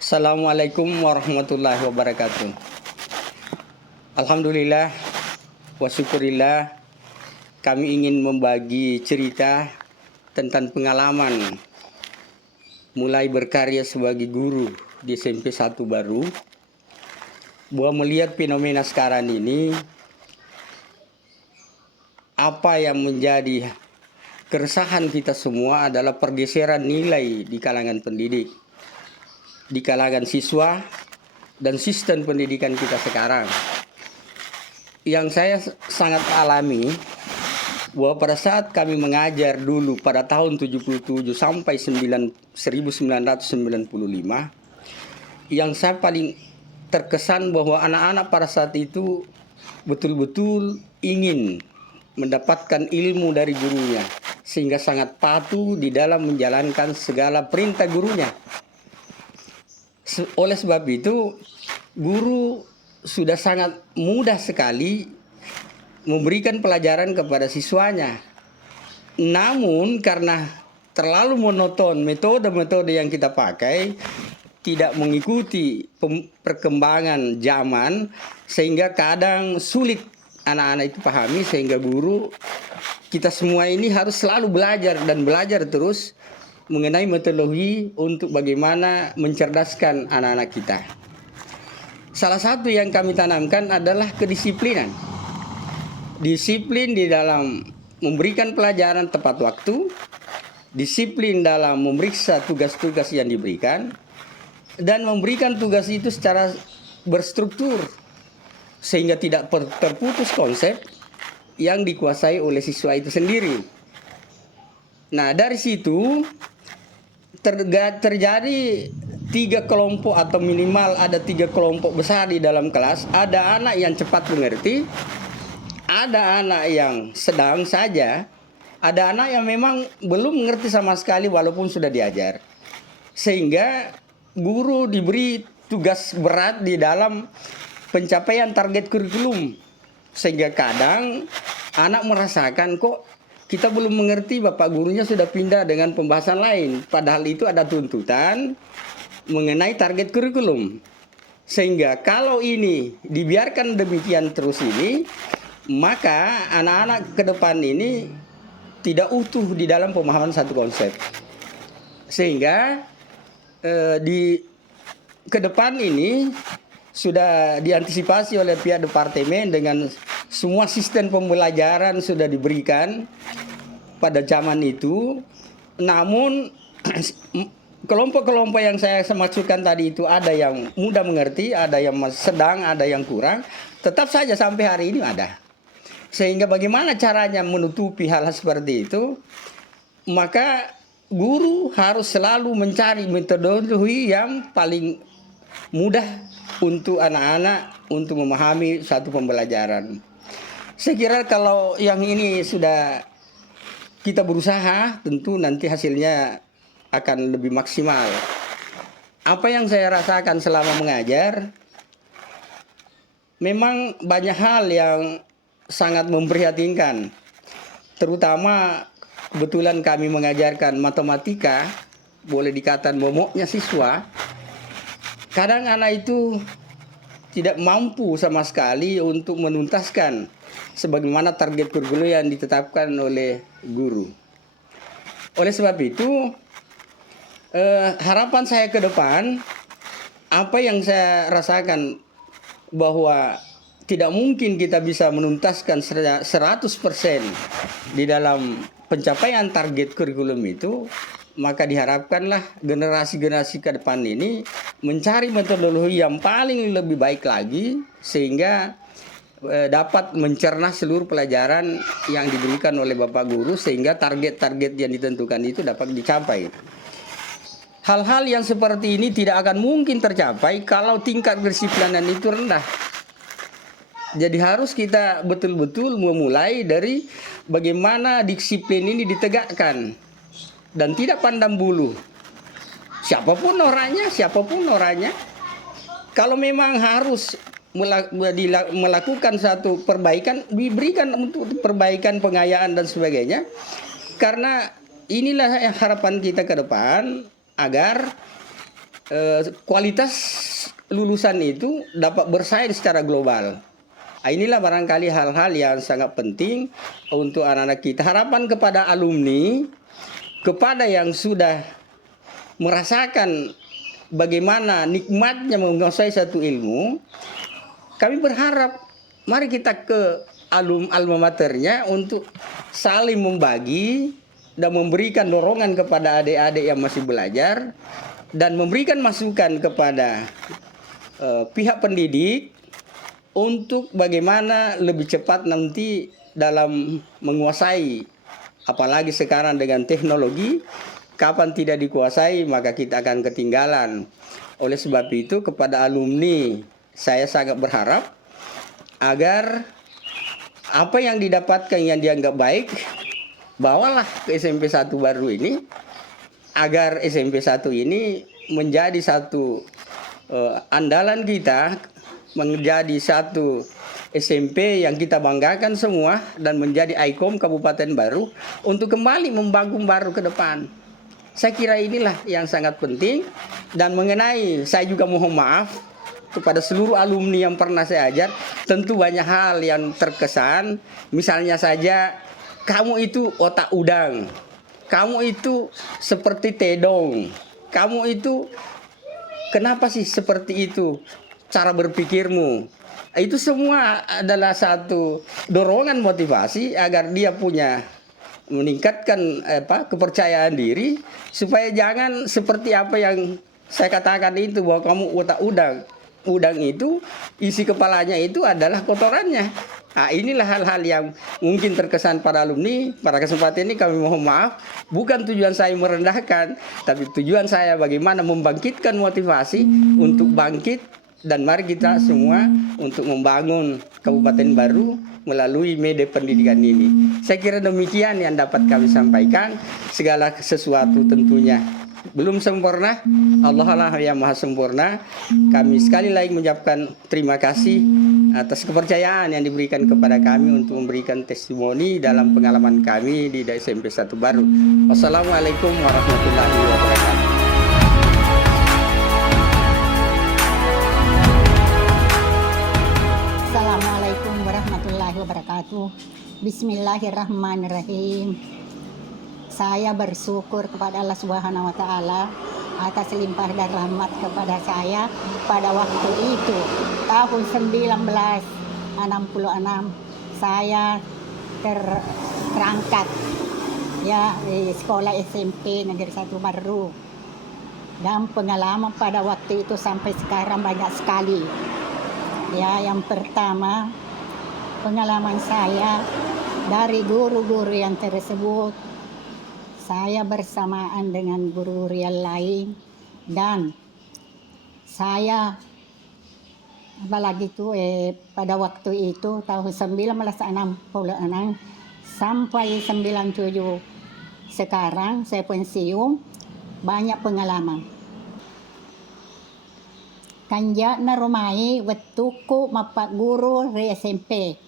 Assalamualaikum warahmatullahi wabarakatuh. Alhamdulillah wa syukurillah, kami ingin membagi cerita tentang pengalaman mulai berkarya sebagai guru di SMP 1 Baru, bahwa melihat fenomena sekarang ini, apa yang menjadi keresahan kita semua adalah pergeseran nilai di kalangan pendidik, di kalangan siswa, dan sistem pendidikan kita sekarang. Yang saya sangat alami, bahwa pada saat kami mengajar dulu pada tahun 77 sampai 1995, yang saya paling terkesan bahwa anak-anak pada saat itu betul-betul ingin mendapatkan ilmu dari gurunya, sehingga sangat patuh di dalam menjalankan segala perintah gurunya. Oleh sebab itu, guru sudah sangat mudah sekali memberikan pelajaran kepada siswanya. Namun karena terlalu monoton metode-metode yang kita pakai, tidak mengikuti perkembangan zaman, sehingga kadang sulit anak-anak itu pahami, sehingga guru kita semua ini harus selalu belajar dan belajar terus mengenai metodologi untuk bagaimana mencerdaskan anak-anak kita. Salah satu yang kami tanamkan adalah kedisiplinan. Disiplin di dalam memberikan pelajaran tepat waktu, disiplin dalam memeriksa tugas-tugas yang diberikan, dan memberikan tugas itu secara berstruktur, sehingga tidak terputus konsep yang dikuasai oleh siswa itu sendiri. Nah, dari situ terjadi 3 kelompok atau minimal ada 3 kelompok besar di dalam kelas. Ada anak yang cepat mengerti, ada anak yang sedang saja, ada anak yang memang belum mengerti sama sekali walaupun sudah diajar. Sehingga guru diberi tugas berat di dalam pencapaian target kurikulum. Sehingga kadang anak merasakan, kok kita belum mengerti, bapak gurunya sudah pindah dengan pembahasan lain. Padahal itu ada tuntutan mengenai target kurikulum. Sehingga kalau ini dibiarkan demikian terus ini, maka anak-anak ke depan ini tidak utuh di dalam pemahaman satu konsep. Sehingga di ke depan ini sudah diantisipasi oleh pihak departemen dengan semua sistem pembelajaran sudah diberikan pada zaman itu. Namun kelompok-kelompok yang saya maksudkan tadi itu ada yang mudah mengerti, ada yang sedang, ada yang kurang. Tetap saja sampai hari ini ada. Sehingga bagaimana caranya menutupi hal-hal seperti itu? Maka guru harus selalu mencari metodologi yang paling mudah untuk anak-anak untuk memahami satu pembelajaran. Saya kira kalau yang ini sudah kita berusaha, tentu nanti hasilnya akan lebih maksimal. Apa yang saya rasakan selama mengajar, memang banyak hal yang sangat memprihatinkan. Terutama kebetulan kami mengajarkan matematika, boleh dikatakan momoknya siswa. Kadang anak itu tidak mampu sama sekali untuk menuntaskan sebagaimana target kurikulum yang ditetapkan oleh guru. Oleh sebab itu, harapan saya ke depan, apa yang saya rasakan bahwa tidak mungkin kita bisa menuntaskan 100% di dalam pencapaian target kurikulum itu, maka diharapkanlah generasi-generasi ke depan ini mencari metodologi yang paling lebih baik lagi, sehingga dapat mencerna seluruh pelajaran yang diberikan oleh Bapak Guru, sehingga target-target yang ditentukan itu dapat dicapai. Hal-hal yang seperti ini tidak akan mungkin tercapai kalau tingkat kedisiplinan itu rendah. Jadi harus kita betul-betul memulai dari bagaimana disiplin ini ditegakkan dan tidak pandang bulu. Siapapun orangnya, kalau memang harus melakukan satu perbaikan, diberikan untuk perbaikan, pengayaan dan sebagainya. Karena inilah harapan kita ke depan, agar kualitas lulusan itu dapat bersaing secara global. Inilah barangkali hal-hal yang sangat penting untuk anak-anak kita. Harapan kepada alumni, kepada yang sudah merasakan bagaimana nikmatnya menguasai satu ilmu, kami berharap mari kita ke alma maternya untuk saling membagi dan memberikan dorongan kepada adik-adik yang masih belajar dan memberikan masukan kepada pihak pendidik untuk bagaimana lebih cepat nanti dalam menguasai, apalagi sekarang dengan teknologi, kapan tidak dikuasai maka kita akan ketinggalan. Oleh sebab itu kepada alumni saya sangat berharap agar apa yang didapatkan yang dianggap baik bawalah ke SMP 1 baru ini, agar SMP 1 ini menjadi satu andalan kita, menjadi satu SMP yang kita banggakan semua dan menjadi ikon Kabupaten Baru untuk kembali membangun Baru ke depan. Saya kira inilah yang sangat penting. Dan mengenai, saya juga mohon maaf kepada seluruh alumni yang pernah saya ajar, tentu banyak hal yang terkesan. Misalnya saja, kamu itu otak udang, kamu itu seperti tedong, kamu itu kenapa sih seperti itu cara berpikirmu. Itu semua adalah satu dorongan motivasi agar dia punya meningkatkan kepercayaan diri, supaya jangan seperti apa yang saya katakan itu, bahwa kamu otak udang. Udang itu isi kepalanya itu adalah kotorannya. Nah, inilah hal-hal yang mungkin terkesan pada alumni. Pada kesempatan ini kami mohon maaf, bukan tujuan saya merendahkan, tapi tujuan saya bagaimana membangkitkan motivasi untuk bangkit. Dan mari kita semua untuk membangun Kabupaten Baru melalui media pendidikan ini. Saya kira demikian yang dapat kami sampaikan. Segala sesuatu tentunya belum sempurna, Allah lah yang maha sempurna. Kami sekali lagi mengucapkan terima kasih atas kepercayaan yang diberikan kepada kami untuk memberikan testimoni dalam pengalaman kami di SMP 1 Baru. Wassalamualaikum warahmatullahi wabarakatuh. Assalamualaikum warahmatullahi wabarakatuh. Bismillahirrahmanirrahim. Saya bersyukur kepada Allah Subhanahu wa taala atas limpah dan rahmat kepada saya pada waktu itu tahun 1966 saya terangkat ya di sekolah SMP Negeri 1 Baru, dan pengalaman pada waktu itu sampai sekarang banyak sekali. Ya, yang pertama pengalaman saya dari guru-guru yang tersebut, saya bersamaan dengan guru yang lain, dan saya apalagi itu pada waktu itu tahun 1966 sampai 97 sekarang saya pensiun, banyak pengalaman. Kanja na rumai wetuku mapak guru re SMP,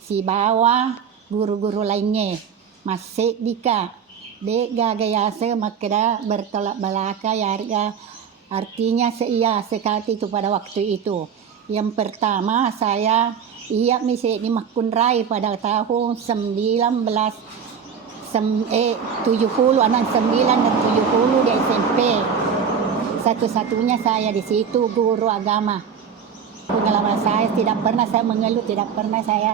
si bawah guru-guru lainnya masih dika dega gayase makeda bertolak belakang ya, artinya seia sekali itu pada waktu itu. Yang pertama saya misi di Makunrai pada tahun 70 anak 9 dan 70 di SMP. Satu-satunya saya di situ guru agama. Pengalaman saya tidak pernah saya mengeluh, tidak pernah saya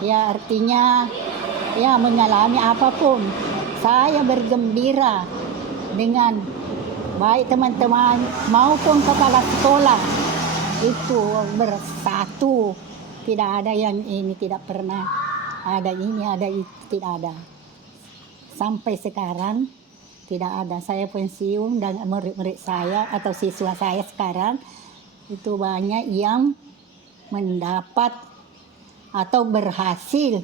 ya artinya ya mengalami apapun. Saya bergembira dengan baik teman-teman maupun kepala sekolah itu bersatu. Tidak ada yang ini, tidak pernah ada ini, ada itu, tidak ada. Sampai sekarang tidak ada. Saya pensiun dan murid-murid saya atau siswa saya sekarang itu banyak yang mendapat atau berhasil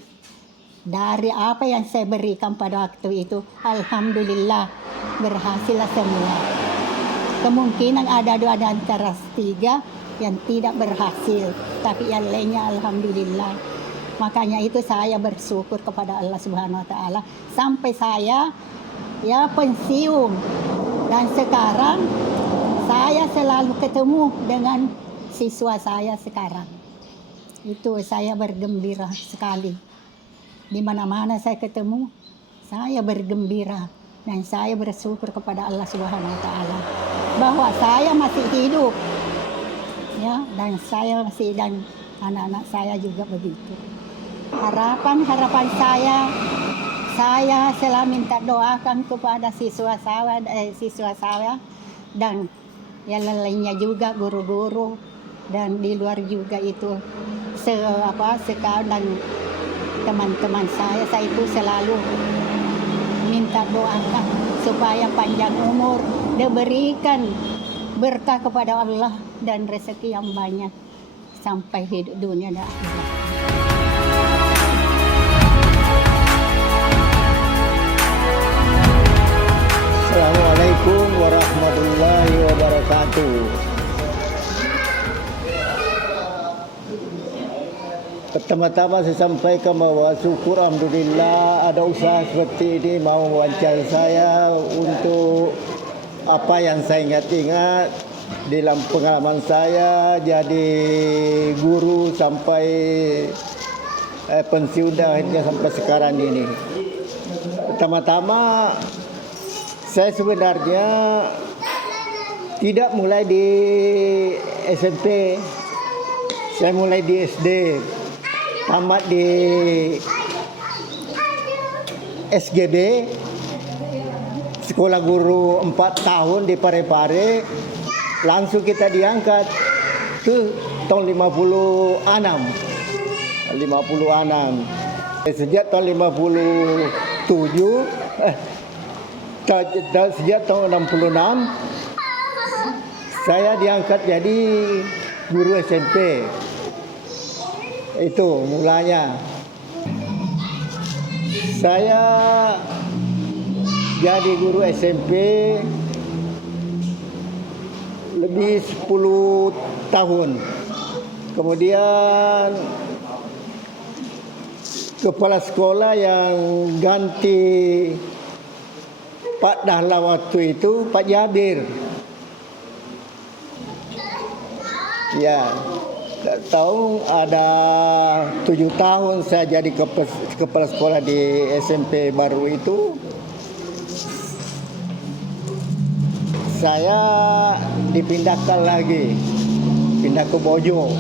dari apa yang saya berikan pada waktu itu. Alhamdulillah berhasillah semua. Kemungkinan ada dua antara tiga yang tidak berhasil, tapi yang lainnya alhamdulillah. Makanya itu saya bersyukur kepada Allah Subhanahu wa taala sampai saya ya pensiun, dan sekarang saya selalu ketemu dengan siswa saya sekarang. Itu saya bergembira sekali. Di mana-mana saya ketemu, saya bergembira dan saya bersyukur kepada Allah Subhanahu wa taala bahwa saya masih hidup. Ya, dan saya masih dan anak-anak saya juga begitu. Harapan saya selalu minta doakan kepada siswa saya dan yang lainnya juga guru-guru dan di luar juga itu sekarang dan teman-teman saya itu selalu minta doakan supaya panjang umur, diberikan berkah kepada Allah dan rezeki yang banyak sampai hidup dunia dan akhirat. Assalamualaikum warahmatullahi wabarakatuh. Pertama-tama saya sampaikan bahwa syukur alhamdulillah ada usaha seperti ini mau wawancara saya untuk apa yang saya ingat-ingat dalam pengalaman saya jadi guru sampai pensiun akhirnya sampai sekarang ini. Pertama-tama saya sebenarnya tidak mulai di SMP, saya mulai di SD, tamat di SGB, sekolah guru 4 tahun di Parepare, langsung kita diangkat ke tahun 56. Sejak tahun 57, sejak tahun 66 saya diangkat jadi guru SMP. Itu mulanya. Saya jadi guru SMP lebih 10 tahun. Kemudian kepala sekolah yang ganti Pak Dahlan waktu itu Pak Jabir. Ya, tak tahu ada 7 tahun saya jadi kepala sekolah di SMP baru itu. Saya dipindahkan lagi, pindah ke Bojo,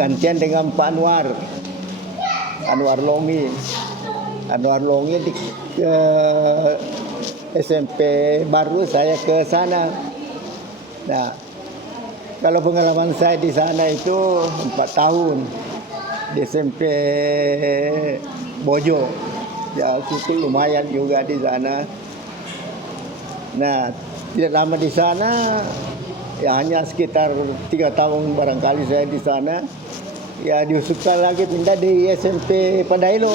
gantian dengan Pak Anwar Longi di SMP baru saya ke sana. Nah, kalau pengalaman saya di sana itu 4 tahun di SMP Bojo, ya cukup lumayan juga di sana. Nah, tidak lama di sana, ya hanya sekitar 3 tahun barangkali saya di sana. Ya diusulkan lagi pindah di SMP Padailo.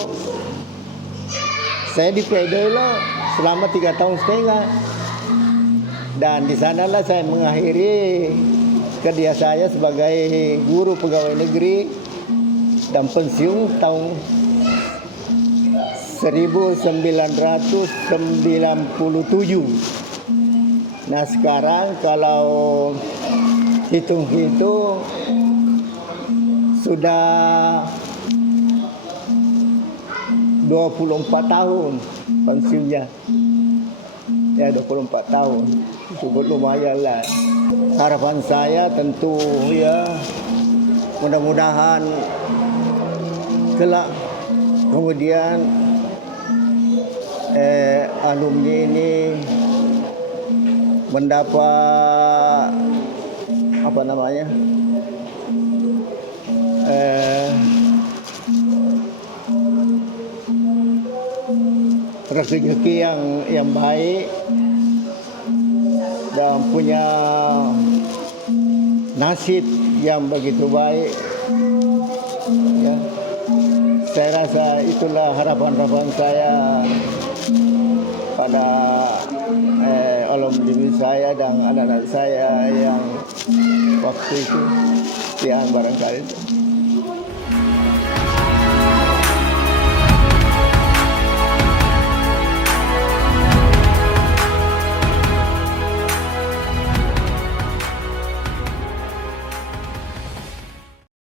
Saya di Padailo selama 3 tahun setengah. Dan di sanalah saya mengakhiri kerja saya sebagai guru pegawai negeri dan pensiun tahun 1997. Nah sekarang kalau hitung-hitung sudah 24 tahun pensiunnya. Ya 24 tahun. Cukup lumayan lah. Harapan saya tentu ya mudah-mudahan kelak kemudian alumni ini mendapat apa namanya rezeki yang baik dan punya nasib yang begitu baik. Ya, saya rasa itulah harapan-harapan saya pada alumni saya dan anak-anak saya yang waktu itu, ya barangkali itu.